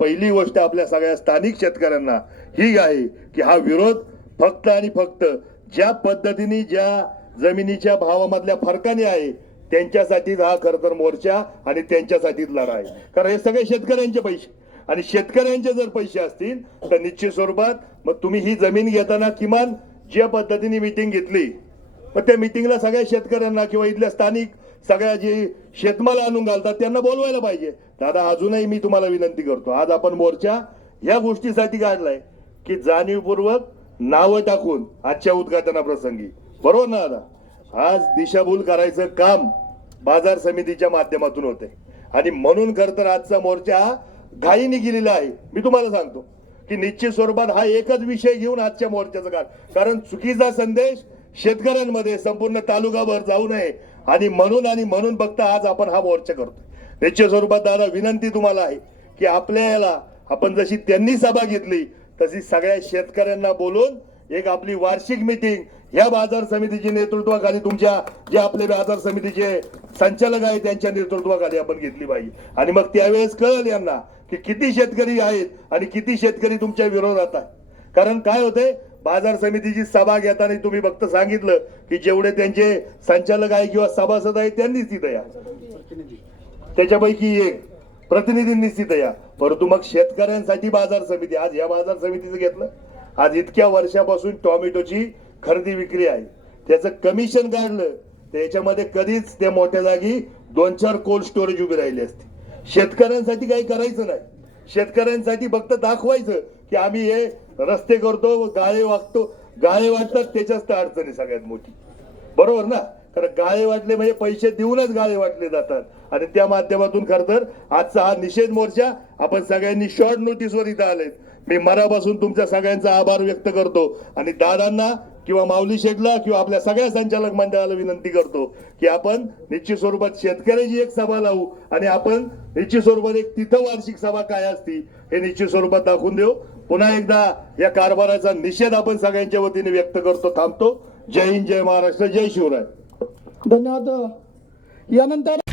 पहिली गोष्ट आपल्या सगळ्या स्थानिक शेतकऱ्यांना ही आहे की हा विरोध फक्त आणि फक्त ज्या पद्धतीने ज्या जमिनीच्या भावामधल्या फरकाने आहे त्यांच्यासाठीच हा खर तर मोर्चा आणि त्यांच्यासाठीच लढा आहे. कारण हे सगळे शेतकऱ्यांचे पैसे. आणि शेतकऱ्यांचे जर पैसे असतील तर निश्चित स्वरूपात मग तुम्ही ही जमीन घेताना किमान ज्या पद्धतीने मिटिंग घेतली मग त्या मिटिंगला सगळ्या शेतकऱ्यांना किंवा इथल्या स्थानिक सगळ्या जे शेतमाल आणून घालतात त्यांना बोलवायला पाहिजे. दादा अजूनही मी तुम्हाला विनंती करतो आज आपण मोर्चा या गोष्टीसाठी काढलाय की जाणीवपूर्वक नावं टाकून आजच्या उद्घाटनाप्रसंगी. बरोबर ना दादा? आज दिशाभूल करायचं काम बाजार समितीच्या माध्यमातून होते. आणि म्हणून खर तर आजचा मोर्चा घाईने गेलेला आहे. मी तुम्हाला सांगतो की निश्चित स्वरूपात हा एकच विषय घेऊन आजच्या मोर्चाचं काढ. कारण चुकीचा संदेश शेतकऱ्यांमध्ये संपूर्ण तालुकाभर जाऊ नये. आणि म्हणून आणि म्हणून फक्त आज आपण हा मोर्चा करतो निश्चित स्वरूपात दादा विनंती तुम्हाला आहे की आपल्या याला आपण जशी त्यांनी सभा घेतली तशी सगळ्या शेतकऱ्यांना बोलून एक आपली वार्षिक मिटिंग ह्या बाजार समितीच्या नेतृत्वाखाली तुमच्या जे आपले बाजार समितीचे संचालक आहेत त्यांच्या नेतृत्वाखाली आपण घेतली पाहिजे. आणि मग त्यावेळेस कळल यांना की किती शेतकरी आहेत आणि किती शेतकरी तुमच्या विरोधात आहेत. कारण काय होतंय? बाजार समितीची सभा घेताना तुम्ही फक्त सांगितलं की जेवढे त्यांचे संचालक आहे किंवा सभासद आहेत त्यांनीच तिथं या. त्याच्यापैकी एक प्रतिनिधींनीच तिथं या. परंतु मग शेतकऱ्यांसाठी बाजार समिती आज या बाजार समितीचं घेतलं. आज इतक्या वर्षापासून टॉमॅटोची खरेदी विक्री आहे. त्याचं कमिशन काढलं. त्याच्यामध्ये कधीच त्या मोठ्या जागी दोन चार कोल्ड स्टोरेज उभी राहिली असते. शेतकऱ्यांसाठी काही करायचं नाही. शेतकऱ्यांसाठी फक्त दाखवायचं की आम्ही हे रस्ते करतो गाळे वागतो. गाळे वाटतात त्याच्याच तर अडचणी सगळ्यात मोठी. बरोबर ना? कारण गाळे वाटले म्हणजे पैसे देऊनच गाळे वाटले जातात. आणि त्या माध्यमातून खर तर आजचा हा निषेध मोर्चा आपण सगळ्यांनी शॉर्ट नोटीसवर इथं आलेत. मी मनापासून तुमच्या सगळ्यांचा आभार व्यक्त करतो. आणि दादांना किंवा माऊली शेठला किंवा आपल्या सगळ्या संचालक मंडळाला विनंती करतो की आपण निश्चित स्वरूपात शेतकऱ्याची एक सभा लावू आणि आपण निश्चित स्वरूपात एक तिथं वार्षिक सभा काय असती हे निश्चित स्वरूपात दाखवून देऊ. पुन्हा एकदा या कारभाराचा निषेध आपण सगळ्यांच्या वतीने व्यक्त करतो थांबतो. जय हिंद जय महाराष्ट्र जय शिवराय. धन्यवाद. यानंतर